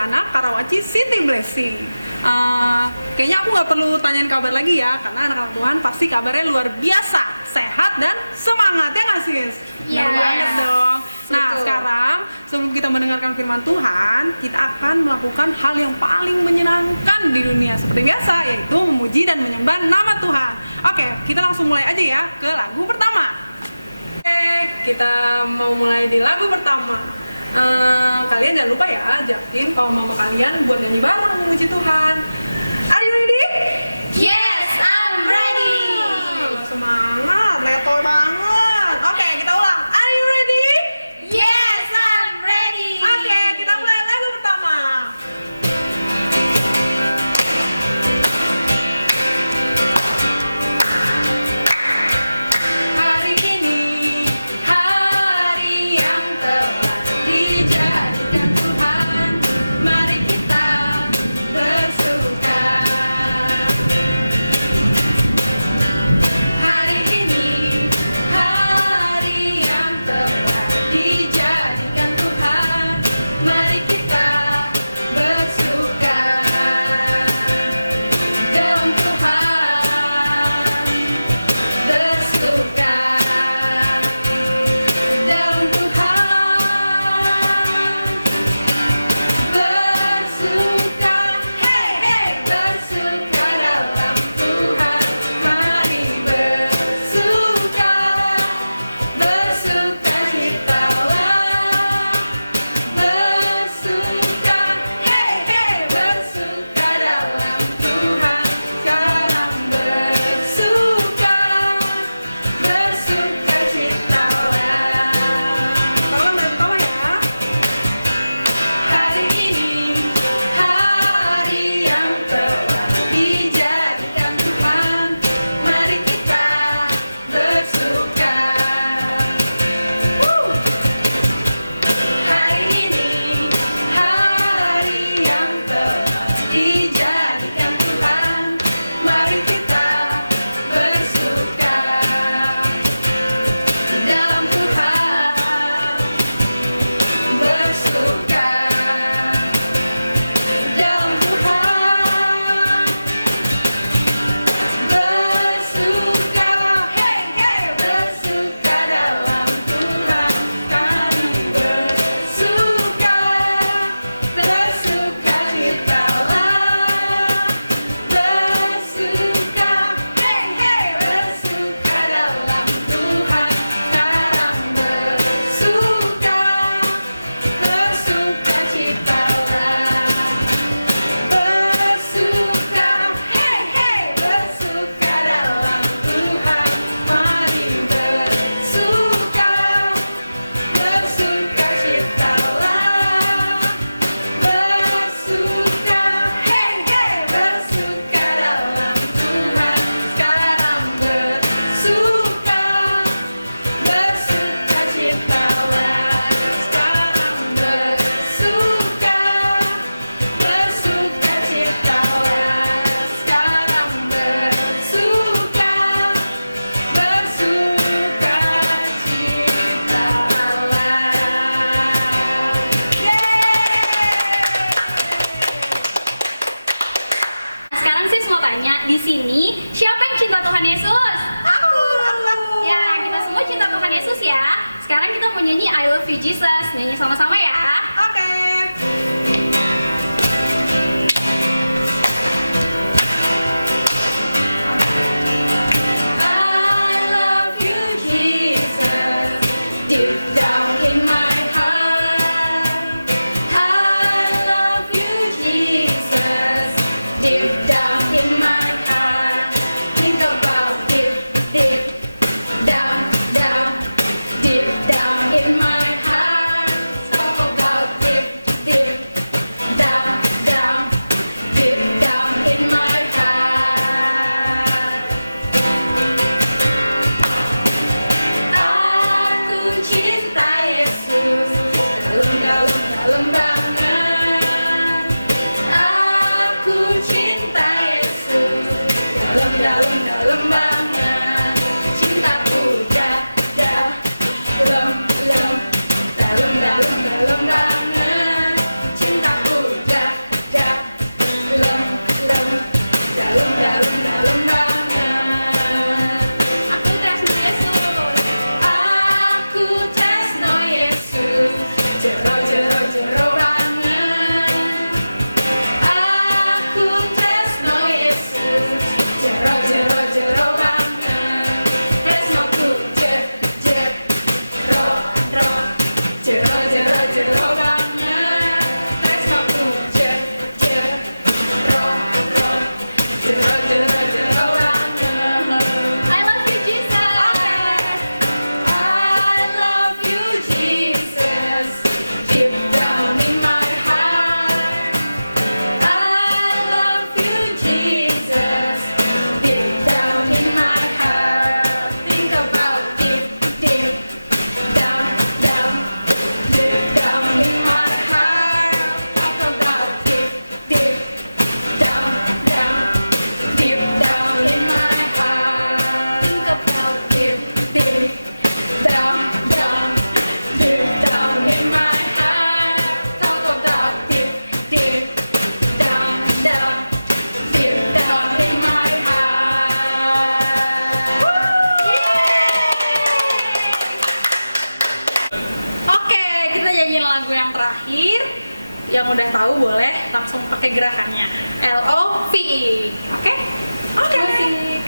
anak Karawaci City Blessing. Kayaknya aku nggak perlu tanyain kabar lagi ya, karena anak-anak Tuhan pasti kabarnya luar biasa, sehat dan semangat, ya nggak sih? Iya. Benar banget dong. Nah, Betul. sekarang sebelum kita mendengarkan firman Tuhan, kita akan melakukan hal yang paling menyenangkan di dunia seperti biasa, yaitu memuji dan menyembah nama Tuhan. Oke, kita langsung mulai aja ya ke lagu pertama. Oke, kita mau mulai di lagu pertama. Kalian jangan lupa ya, ajakin papa mama kalian buat nyanyi bareng memuji Tuhan. Are you ready? Yes, I'm ready. Semangat, leto banget. Oke, kita ulang. Are you ready? Yes, I'm ready. Oke, kita mulai lagu pertama. Hari ini hari yang telah dijadikan Tuhan, mari kita bersuka. Hari ini hari yang telah dijadikan Tuhan, mari kita bersuka dalam Tuhan, bersuka dalam Tuhan, bersuka, hey hey, bersuka dalam Tuhan, mari bersuka, bersuka citalah, bersuka, hey hey, bersuka dalam Tuhan, sekarang bersuka, bersuka citalah. Tolong dari bawah ya. Hari ini hari yang telah dijadikan Tuhan, mari kita bersuka. Hari ini hari yang telah dijadikan Tuhan, mari kita bersuka dalam Tuhan, bersuka dalam Tuhan, bersuka, hey hey, bersuka dalam Tuhan, kami bersuka, bersuka citalah, bersuka, hey hey, bersuka dalam Tuhan, sekarang bersuka, bersuka citalah, bersuka, hey hey, bersuka dalam Tuhan, mari bersuka, bersuka citalah, bersuka, hey hey, bersuka dalam Tuhan, sekarang bersuka, bersuka citalah, sekarang bersuka, bersuka citalah, sekarang bersuka, bersuka citalah. Sekarang sih mau tanya, di sini siapa yang cinta Tuhan Yesus? Aku. Ya, kita semua cinta Tuhan Yesus ya. Sekarang kita mau nyanyi I Love You Jesus. Nyanyi sama-sama ya. Oke. I love you, Jesus, deep down in my heart. I love you, Jesus, deep down in my heart. Think about deep, deep down, down, deep down in my heart. Talk about yang udah tahu boleh langsung pakai gerakannya. LOVE. Oke? Oke. Musik.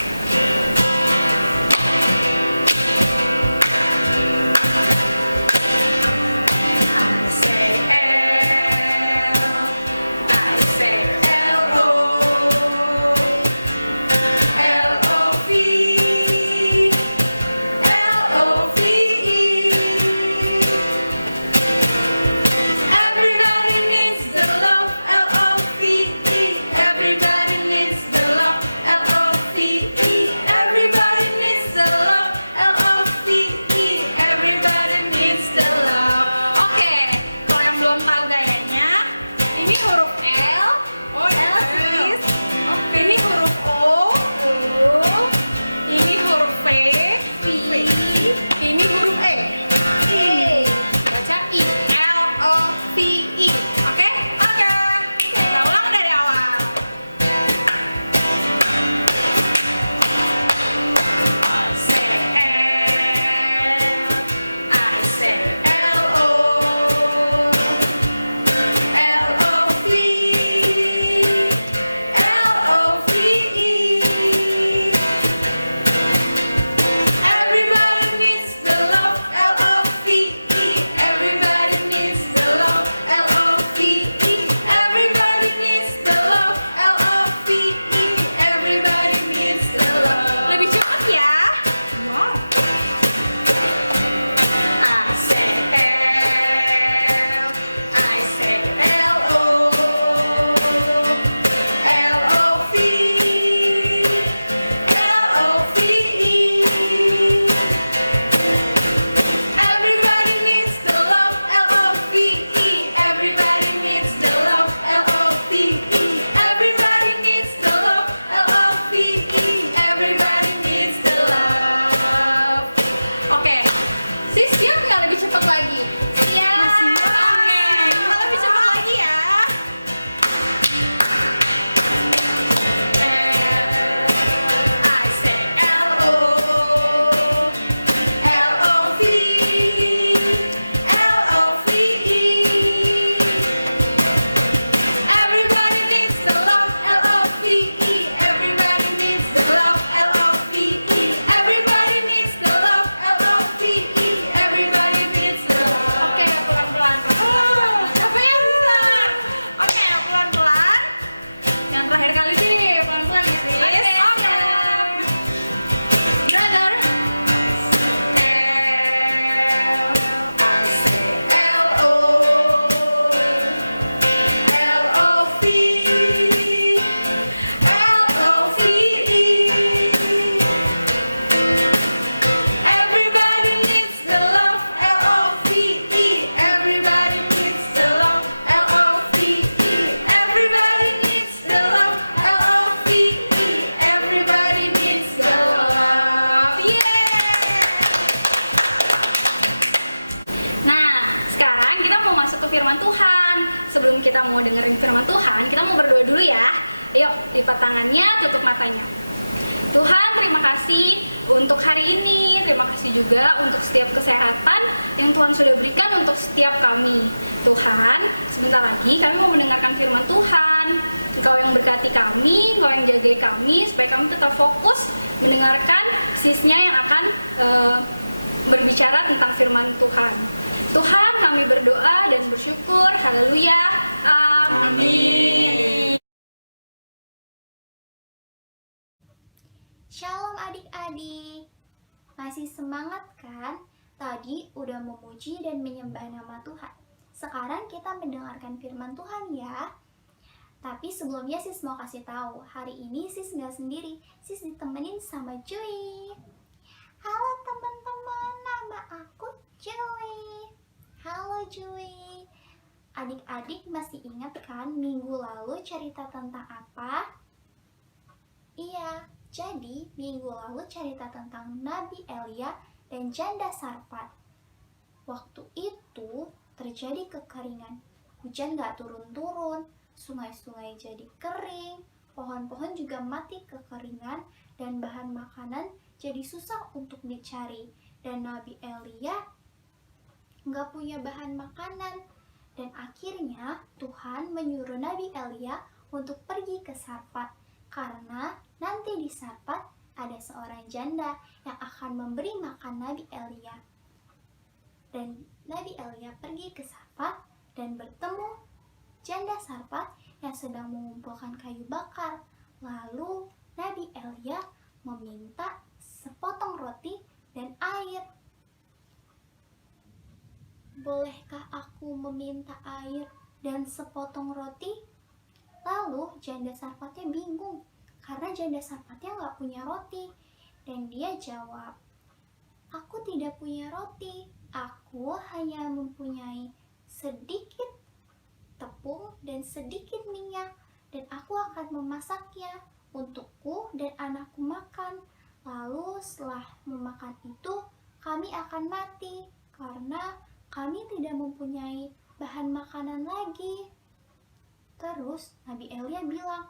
firman Tuhan. Sebelum kita mau dengerin firman Tuhan, kita mau berdoa dulu ya. Yuk, lipat tangannya, tutup matanya. Tuhan, terima kasih untuk hari ini. Terima kasih juga untuk setiap kesehatan yang Tuhan sudah berikan untuk setiap kami. Tuhan, sebentar lagi kami mau mendengarkan firman Tuhan. Engkau yang berkati kami, Engkau yang jagai kami, supaya kami tetap fokus mendengarkan sisnya yang akan berbicara tentang firman Tuhan. Tuhan, kami berdoa dan bersyukur. Haleluya. Amin. Shalom adik-adik. Masih semangat kan? Tadi udah memuji dan menyembah nama Tuhan. Sekarang kita mendengarkan firman Tuhan ya. Tapi sebelumnya sis mau kasih tahu, hari ini sis nggak sendiri. Sis ditemenin sama Joy. Halo teman-teman, nama aku Joy. Halo Joy. Adik-adik masih ingat kan minggu lalu cerita tentang apa? Iya, jadi minggu lalu cerita tentang Nabi Elia dan janda Sarfat. Waktu itu terjadi kekeringan. Hujan gak turun-turun, sungai-sungai jadi kering, pohon-pohon juga mati kekeringan, dan bahan makanan jadi susah untuk dicari. Dan Nabi Elia gak punya bahan makanan. Dan akhirnya Tuhan menyuruh Nabi Elia untuk pergi ke Sarfat, karena nanti di Sarfat ada seorang janda yang akan memberi makan Nabi Elia. Dan Nabi Elia pergi ke Sarfat dan bertemu janda Sarfat yang sedang mengumpulkan kayu bakar. Lalu Nabi Elia meminta sepotong roti dan air. Bolehkah aku meminta air dan sepotong roti? Lalu janda Sarfatnya bingung karena janda Sarfatnya nggak punya roti. Dan dia jawab, aku tidak punya roti, aku hanya mempunyai sedikit tepung dan sedikit minyak, dan aku akan memasaknya untukku dan anakku makan. Lalu setelah memakan itu, kami akan mati karena kami tidak mempunyai bahan makanan lagi. Terus Nabi Elia bilang,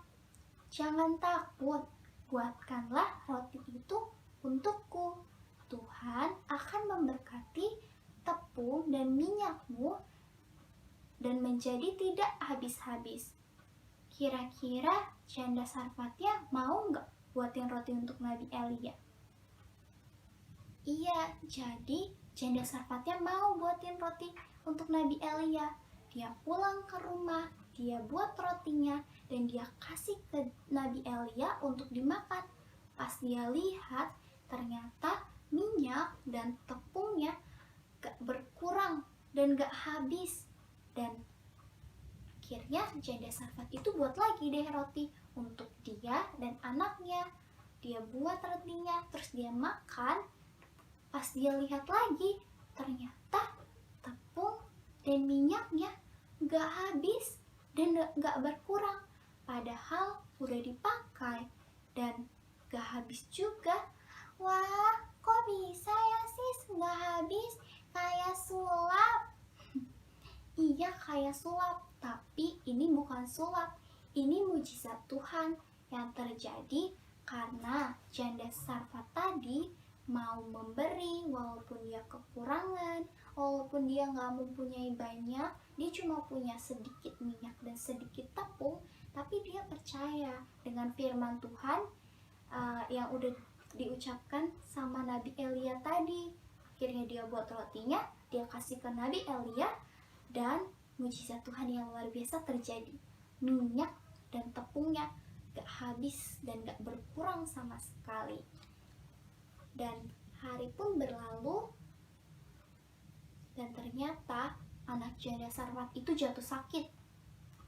jangan takut, buatkanlah roti itu untukku. Tuhan akan memberkati tepung dan minyakmu dan menjadi tidak habis-habis. Kira-kira janda Sarfatnya mau nggak buatin roti untuk Nabi Elia? Iya, jadi janda Sarfatnya mau buatin roti untuk Nabi Elia. Dia pulang ke rumah, dia buat rotinya, dan dia kasih ke Nabi Elia untuk dimakan. Pas dia lihat, ternyata minyak dan tepungnya gak berkurang dan gak habis. Dan akhirnya janda Sarfat itu buat lagi deh roti untuk dia dan anaknya. Dia buat rotinya, terus dia makan. Pas dia lihat lagi, ternyata tepung dan minyaknya gak habis dan gak berkurang. Padahal udah dipakai dan gak habis juga. Wah, kok bisa ya sis gak habis? Kayak sulap. Iya, kayak sulap, tapi ini bukan sulap. Ini mujizat Tuhan yang terjadi karena janda Sarfat tadi mau memberi walaupun dia kekurangan, walaupun dia nggak mempunyai banyak, dia cuma punya sedikit minyak dan sedikit tepung, tapi dia percaya dengan firman Tuhan yang udah diucapkan sama Nabi Elia tadi. Akhirnya dia buat rotinya, dia kasih ke Nabi Elia, dan mujizat Tuhan yang luar biasa terjadi. Minyak dan tepungnya gak habis dan gak berkurang sama sekali. Dan hari pun berlalu, dan ternyata anak janda Sarfat itu jatuh sakit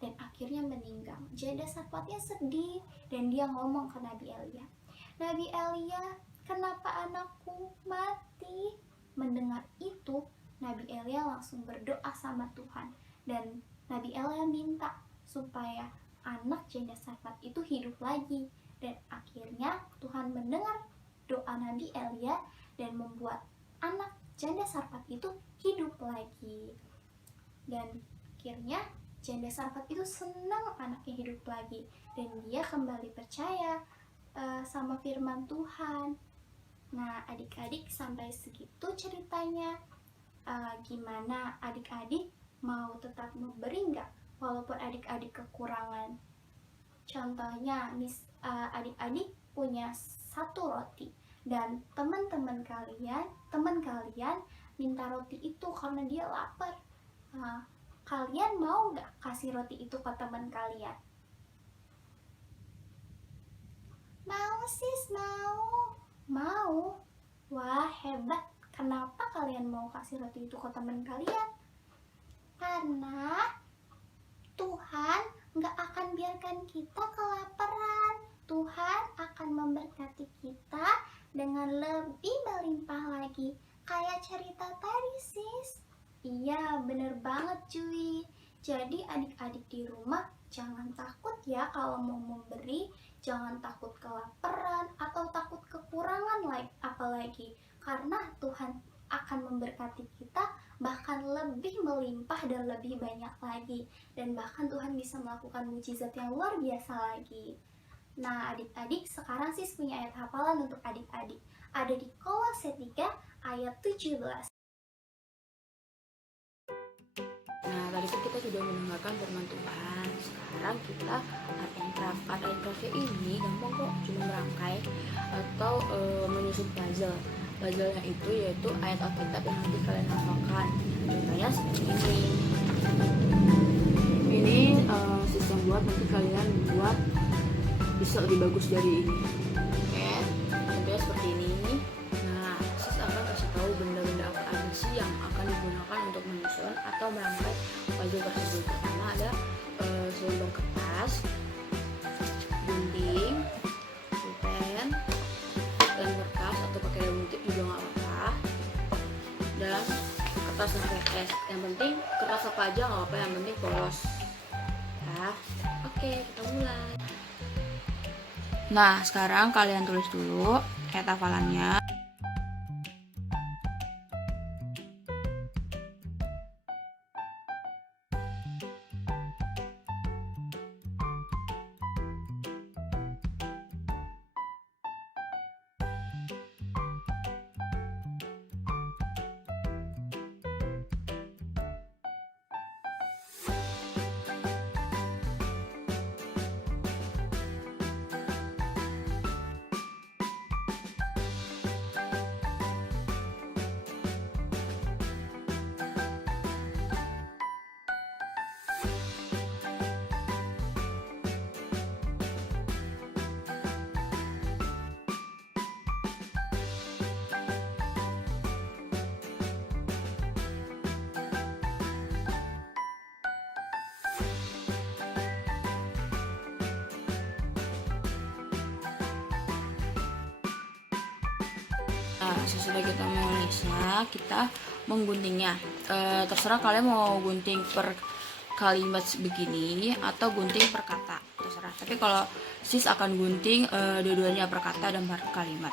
dan akhirnya meninggal. Janda Sarfatnya sedih dan dia ngomong ke Nabi Elia, Nabi Elia, kenapa anakku mati? Mendengar itu, Nabi Elia langsung berdoa sama Tuhan, dan Nabi Elia minta supaya anak janda Sarfat itu hidup lagi. Dan akhirnya Tuhan mendengar doa Nabi Elia dan membuat anak janda Sarfat itu hidup lagi. Dan akhirnya janda Sarfat itu senang anaknya hidup lagi dan dia kembali percaya sama firman Tuhan. Nah, adik-adik sampai segitu ceritanya. Gimana adik-adik mau tetap memberi nggak walaupun adik-adik kekurangan? Contohnya, adik-adik punya satu roti dan teman kalian minta roti itu karena dia lapar. Kalian mau nggak kasih roti itu ke teman kalian? Mau sis, mau. Wah, hebat. Kenapa kalian mau kasih roti itu ke teman kalian? Karena Tuhan nggak akan biarkan kita kelaparan. Tuhan akan memberkati kita dengan lebih berlimpah lagi. Kayak cerita tadi sis. Iya, bener banget cuy. Jadi adik-adik di rumah jangan takut ya kalau mau memberi. Jangan takut kelaparan atau takut kekurangan apalagi. Karena Tuhan akan memberkati kita bahkan lebih melimpah dan lebih banyak lagi. Dan bahkan Tuhan bisa melakukan mujizat yang luar biasa lagi. Nah adik-adik, sekarang sis punya ayat hafalan untuk adik-adik. Ada di Kolose 3 ayat 17. Nah, tadi tadi kan kita sudah mendengarkan firman Tuhan. Sekarang kita art and craft. Art and craft ini gampang kok, cuma merangkai atau menyusun puzzle. Puzzle-nya itu yaitu ayat Alkitab yang nanti kalian hafalkan. Contohnya seperti ini. Ini sistem buat nanti kalian buat bisa lebih bagus dari ini. Oke, contohnya seperti ini. Nah, sis akan kasih tahu benda-benda apa aja sih yang akan digunakan untuk menyusun atau merangkai puzzle tersebut. Karena ada selembar kertas, gunting, pulpen, dan kertas atau pakai double tip juga nggak apa, dan kertas yang PPS. Yang penting kertas apa aja nggak apa, yang penting polos. Nah, oke, kita mulai. Nah, sekarang kalian tulis dulu ayat hafalannya. Sesudah kita menulisnya, kita mengguntingnya. Terserah kalian mau gunting per kalimat begini atau gunting per kata, terserah. Tapi kalau sis akan gunting dua-duanya per kata dan per kalimat.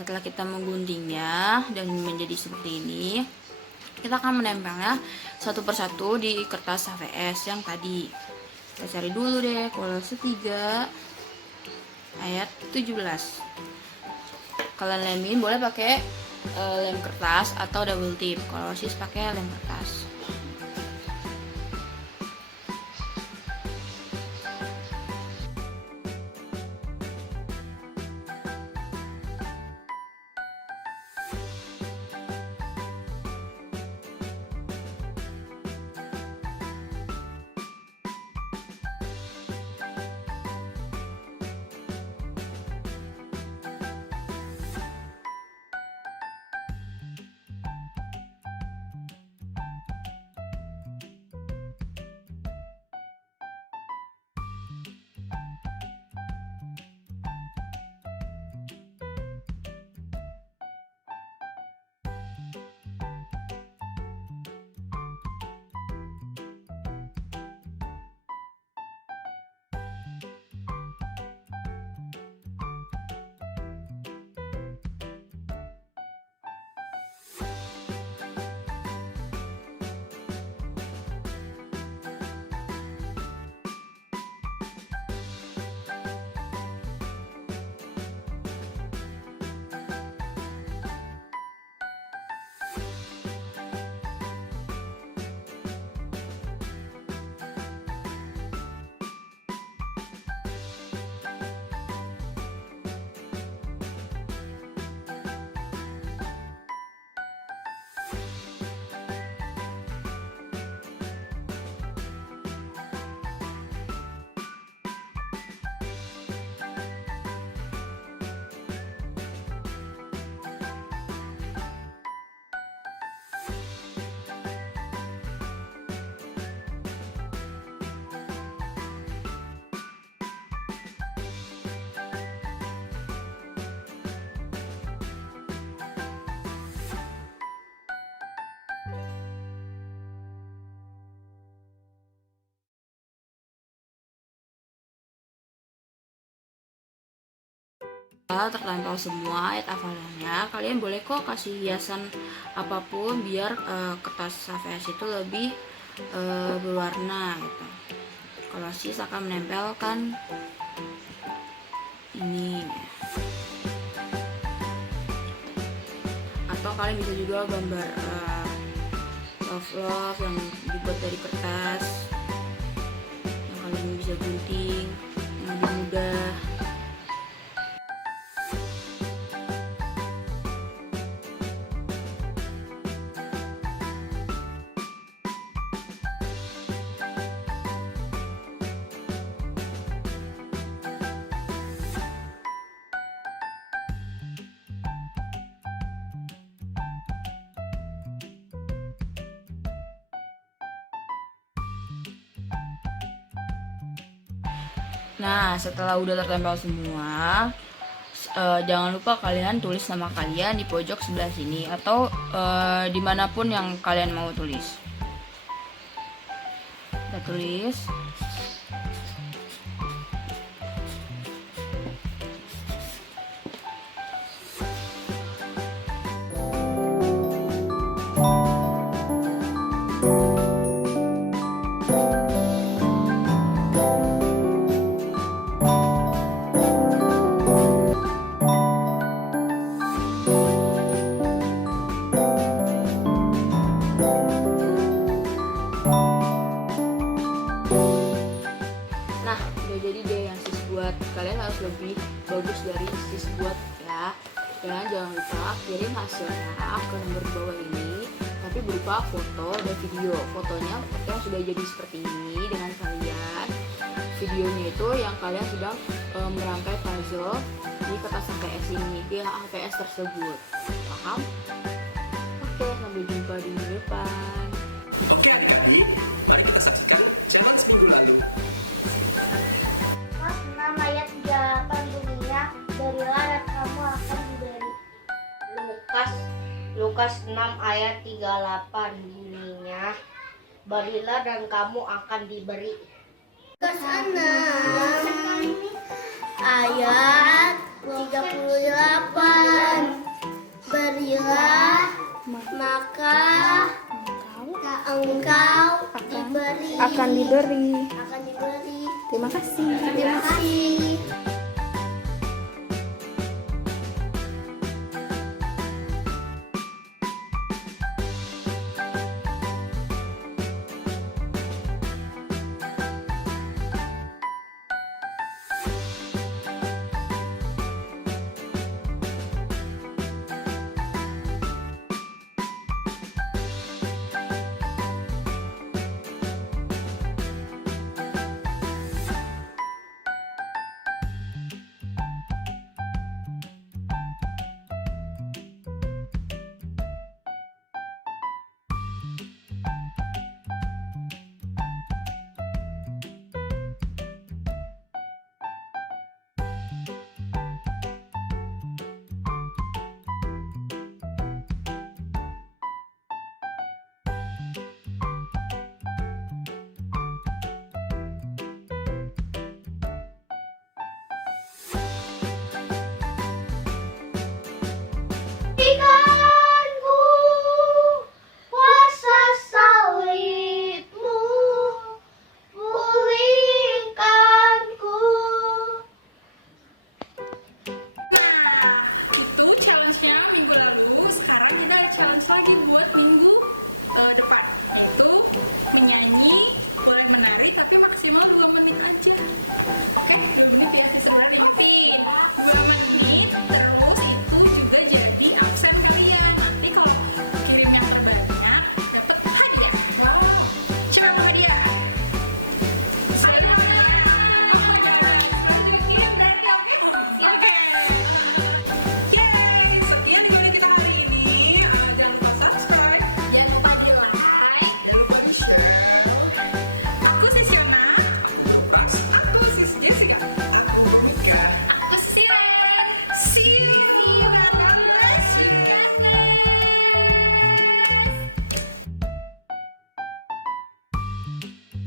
Setelah kita mengguntingnya dan menjadi seperti ini, kita akan menempelnya satu persatu di kertas HVS yang tadi. Kita cari dulu deh Kolose 3 ayat 17. Kalian lemin boleh pakai lem kertas atau double tip. Kalau sis pakai lem kertas. tertempel semua ayat hafalannya, kalian boleh kok kasih hiasan apapun biar kertas HVS itu lebih berwarna gitu. Kalau sis akan menempelkan ini, atau kalian bisa juga gambar love yang dibuat dari kertas yang kalian bisa gunting yang lebih mudah. Nah, setelah udah tertempel semua, jangan lupa kalian tulis nama kalian di pojok sebelah sini atau dimanapun yang kalian mau tulis. Kita tulis. Kalian harus lebih bagus dari sis buat ya. Dan jangan lupa kirim hasilnya ke nomor bawah ini, tapi berupa foto dan video. Fotonya yang sudah jadi seperti ini dengan kalian, videonya itu yang kalian sedang merangkai puzzle di kertas HVS ini, di HVS tersebut. Paham? Oke, sampai jumpa di minggu depan. Oke adik-adik, mari kita saksikan challenge minggu lalu. Lukas 6 ayat 38 bunyinya, berilah dan kamu akan diberi. Lukas 6 ayat 38, berilah maka engkau akan diberi. Terima kasih. Pulihkanku kuasa salibmu, pulihkanku. Nah, itu challenge-nya minggu lalu. Sekarang kita ada challenge lagi buat minggu depan, yaitu menyanyi, boleh menari, tapi maksimal 2 menit aja. Oke, 2 menit ya, Sister Dora ingetin 2 menit, terus itu juga jadi absen kalian. Nanti kalau kirim yang terbanyak, dapat hadiah. Wow, siapa yang mau hadiah? Sister hadiah. Oh, ada. Sister juga kirim berarti, oke? Oke. Yeay, sekian video kita hari ini. Jangan lupa subscribe. Jangan lupa di like. Jangan lupa di share. Aku Sis Yona. Aku Bro Pras. Aku Sis Jessica. Aku Bro Mika. Aku Sis